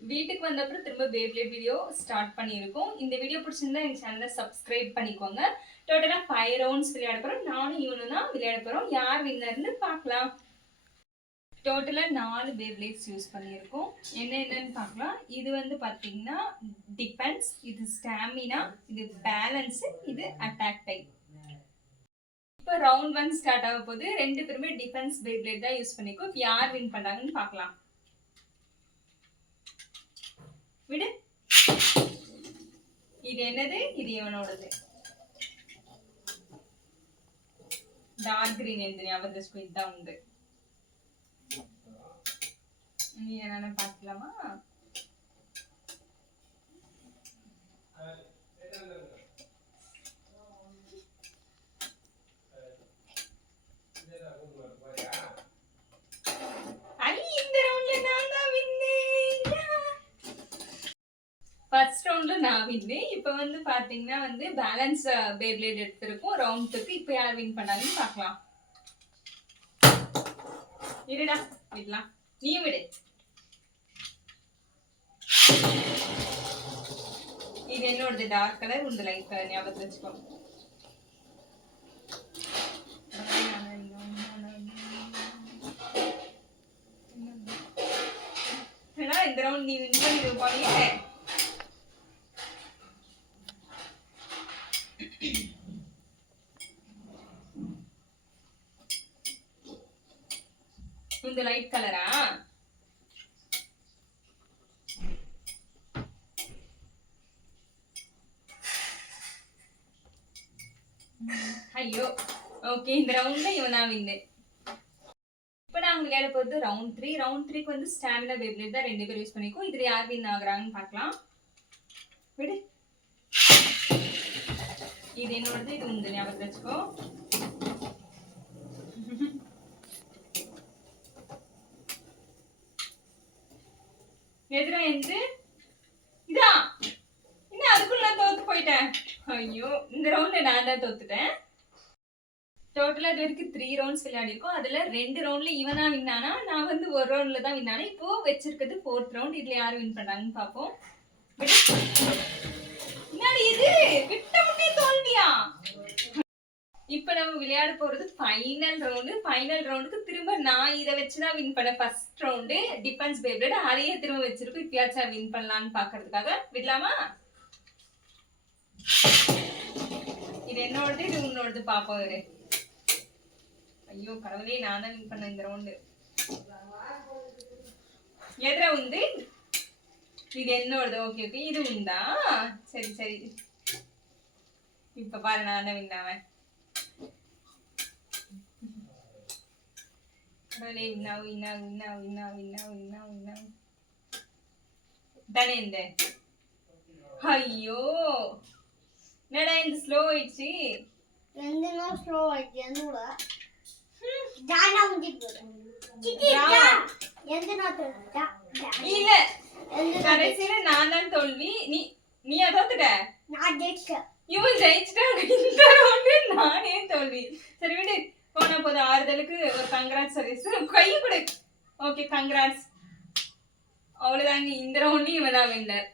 வீட்டுக்கு வந்த அப்புறம் திரும்ப பேப்ளேட் வீடியோ ஸ்டார்ட் பண்ணியிருக்கோம். இந்த வீடியோ பிடிச்சிருந்தா எங்க சேனலை சப்ஸ்கிரைப் பண்ணிக்கோங்க. டோட்டலா 5 ரவுண்ட்ஸ் விளையாட போறோம். நானும் இவனும் தான் விளையாட போறோம். யார் வின்னர்னு பார்க்கலாம். டோட்டலா 4 பேப்ளேட்ஸ் யூஸ் பண்ணியிருக்கோம். என்னன்னு பார்க்கலாம். இது வந்து பார்த்தீங்கன்னா டிஃபென்ஸ், இது ஸ்டாமினா, இது பேலன்ஸ், இது அட்டாக் டைப். இப்போ ரவுண்ட் 1 ஸ்டார்ட் ஆக போகுது. 2 பேருமே டிஃபென்ஸ் பேப்ளேட் தான் யூஸ் பண்ணிக்கோ. இப்போ யார் வின் பண்ணாங்கன்னு பார்க்கலாம். விடு. இது என்னது? இது இவனோடது. டார்க் கிரீன் என்று ஞாபகம் வச்சுக்கோ. இதுதான் உண்டு. நீ என்னன்னு பார்க்கலாமா? ஃபர்ஸ்ட் ரவுண்ட்ல நான் வின்னு. இப்போ வந்து பாத்தீங்கன்னா வந்து பேலன்ஸ் பேப்ளேட் எடுத்திருக்கோம் ரவுண்ட் 2க்கு. இப்போ யார் வின் பண்ணாங்கன்னு பார்க்கலாம். இருடா விடலாம். நீ விடு. இது என்னோடது டார்க் கலர், உண்டு லைட் கலர். ஞாபகம் வச்சுக்கோ. இந்த ரவுண்ட் நீ வின் பண்ணிருப்பாங்க. இந்த லைட் கலரா? ஐயோ ஓகே. இந்த ரவுண்ட்ல இவனா வின்னு. இப்போ நாங்க விளையாட போறது ரவுண்ட் 3. ரவுண்ட் 3க்கு வந்து ஸ்டாமினா பேப்ளேட் தான் 2 பேர் யூஸ் பண்ணிக்கோ. இதுல யார் வின் ஆகுறாங்கன்னு பார்க்கலாம். விடு. இது என்னோடது, இது உண்டு. ஞாபகம் வச்சுக்கோ. எதிரா என்று இதா இன்னும் அதுக்குள்ள நான் தோத்து போயிட்டேன். ஐயோ, இந்த ரவுண்ட்ல நான் தான் தோத்துட்டேன். டோட்டலா இது வரைக்கும் 3 ரவுண்ட்ஸ் விளையாடிருக்கோம். அதுல 2 ரவுண்ட்ல இவனா வின்னானா, நான் வந்து ஒரு ரவுண்ட்ல தான் வின்னானா. இப்போ வச்சிருக்கிறது 4th ரவுண்ட். இதுல யாரு வின் பண்ணாங்கன்னு பாப்போம். என்னடி இது? விட்ட முன்னே தோல்வியா? இப்போ நம்ம விளையாட போறது ஃபைனல் ரவுண்டு. ஃபைனல் ரவுண்டுக்கு திரும்ப நான் இதை வச்சுதான் வின் பண்ண. ஃபர்ஸ்ட் ரவுண்டு டிஃபென்ஸ் பேப்ளேட் அதையே திரும்ப வச்சிருக்கோம். இப்பயாச்சும் வின் பண்ணலான்னு பாக்குறதுக்காக விடலாமா? இது என்னோடது, இது உன்னோடது. பாப்போம் இரு. ஐயோ கடவுளே, நான் தான் வின் பண்ண இந்த ரவுண்டு. எதிர உண்டு. இது என்னோடது. ஓகே ஓகே, இது உண்டா? சரி சரி. இப்ப பாரு, நான் தான் வின் ஆவேன். ஐயோ என்னடா இந்த ஸ்லோ ஆயிடுச்சு. ஸ்லோ ஆயிடுச்சு. இல்ல கடைசியில நான் தான் தோல்வி. நீ தோத்துட்ட. இவன் ஜெயிச்சுட்டான். இந்த ரவுண்டு நானே தோல்வி. சரி விடு, போன போது ஆறுதலுக்கு ஒரு கங்க்ராட்ஸ் சர்வீஸ். கை கொடு. Okay congrats. அவ்வளவுதான். இந்த ரவுண்டு இவன் தான் வின்னர்.